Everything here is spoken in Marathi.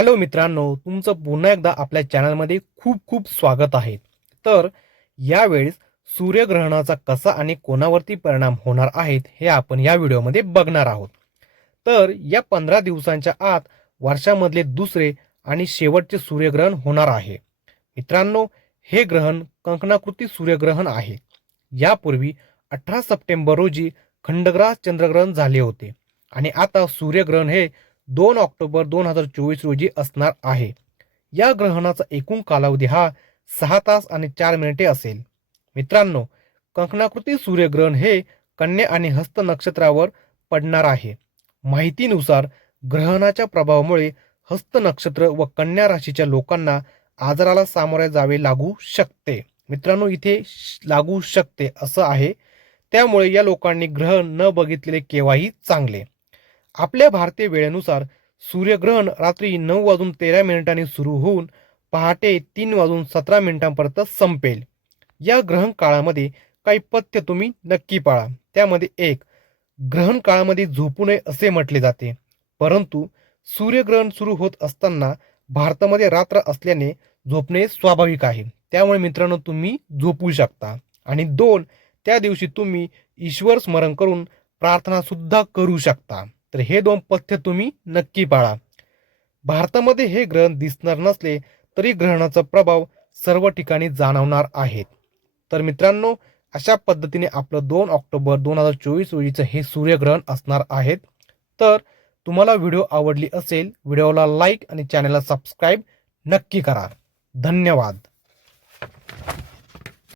हॅलो मित्रांनो, तुमचं पुन्हा एकदा आपल्या चॅनलमध्ये खूप खूप स्वागत आहे. तर यावेळेस सूर्यग्रहणाचा कसा आणि कोणावरती परिणाम होणार आहेत हे आपण या व्हिडिओमध्ये बघणार आहोत. तर या 15 दिवसांच्या आत वर्षामधले दुसरे आणि शेवटचे सूर्यग्रहण होणार आहे. मित्रांनो, हे ग्रहण कंकणाकृती सूर्यग्रहण आहे. यापूर्वी 18 सप्टेंबर रोजी खंडग्रास चंद्रग्रहण झाले होते आणि आता सूर्यग्रहण हे 2 ऑक्टोबर 2024 रोजी असणार आहे. या ग्रहणाचा एकूण कालावधी हा 6 तास आणि 4 मिनिटे असेल. मित्रांनो, कंकणाकृती सूर्यग्रहण हे कन्या आणि हस्त नक्षत्रावर पडणार आहे. माहितीनुसार ग्रहणाच्या प्रभावामुळे हस्त नक्षत्र व कन्या राशीच्या लोकांना आजाराला सामोरे जावे लागू शकते. मित्रांनो, इथे लागू शकते असं आहे. त्यामुळे या लोकांनी ग्रहण न बघितलेले केव्हाही चांगले. आपल्या भारतीय वेळेनुसार सूर्यग्रहण रात्री 9:13 सुरू होऊन पहाटे 3:17 संपेल. या ग्रहण काळामध्ये काही पथ्य तुम्ही नक्की पाळा. त्यामध्ये एक, ग्रहण काळामध्ये झोपू नये असे म्हटले जाते, परंतु सूर्यग्रहण सुरू होत असताना भारतामध्ये रात्र असल्याने झोपणे स्वाभाविक आहे. त्यामुळे मित्रांनो, तुम्ही झोपू शकता. आणि दोन, त्या दिवशी तुम्ही ईश्वर स्मरण करून प्रार्थना सुद्धा करू शकता. तर हे दोन पथ्य तुम्ही नक्की पाळा. भारतामध्ये हे ग्रहण दिसणार नसले तरी ग्रहणाचा प्रभाव सर्व ठिकाणी जाणवणार आहे. तर मित्रांनो, अशा पद्धतीने आपलं 2 ऑक्टोबर 2024 रोजीचं हे सूर्यग्रहण असणार आहे. तर तुम्हाला व्हिडिओ आवडली असेल, व्हिडिओला लाईक आणि चॅनलला सबस्क्राईब नक्की करा. धन्यवाद.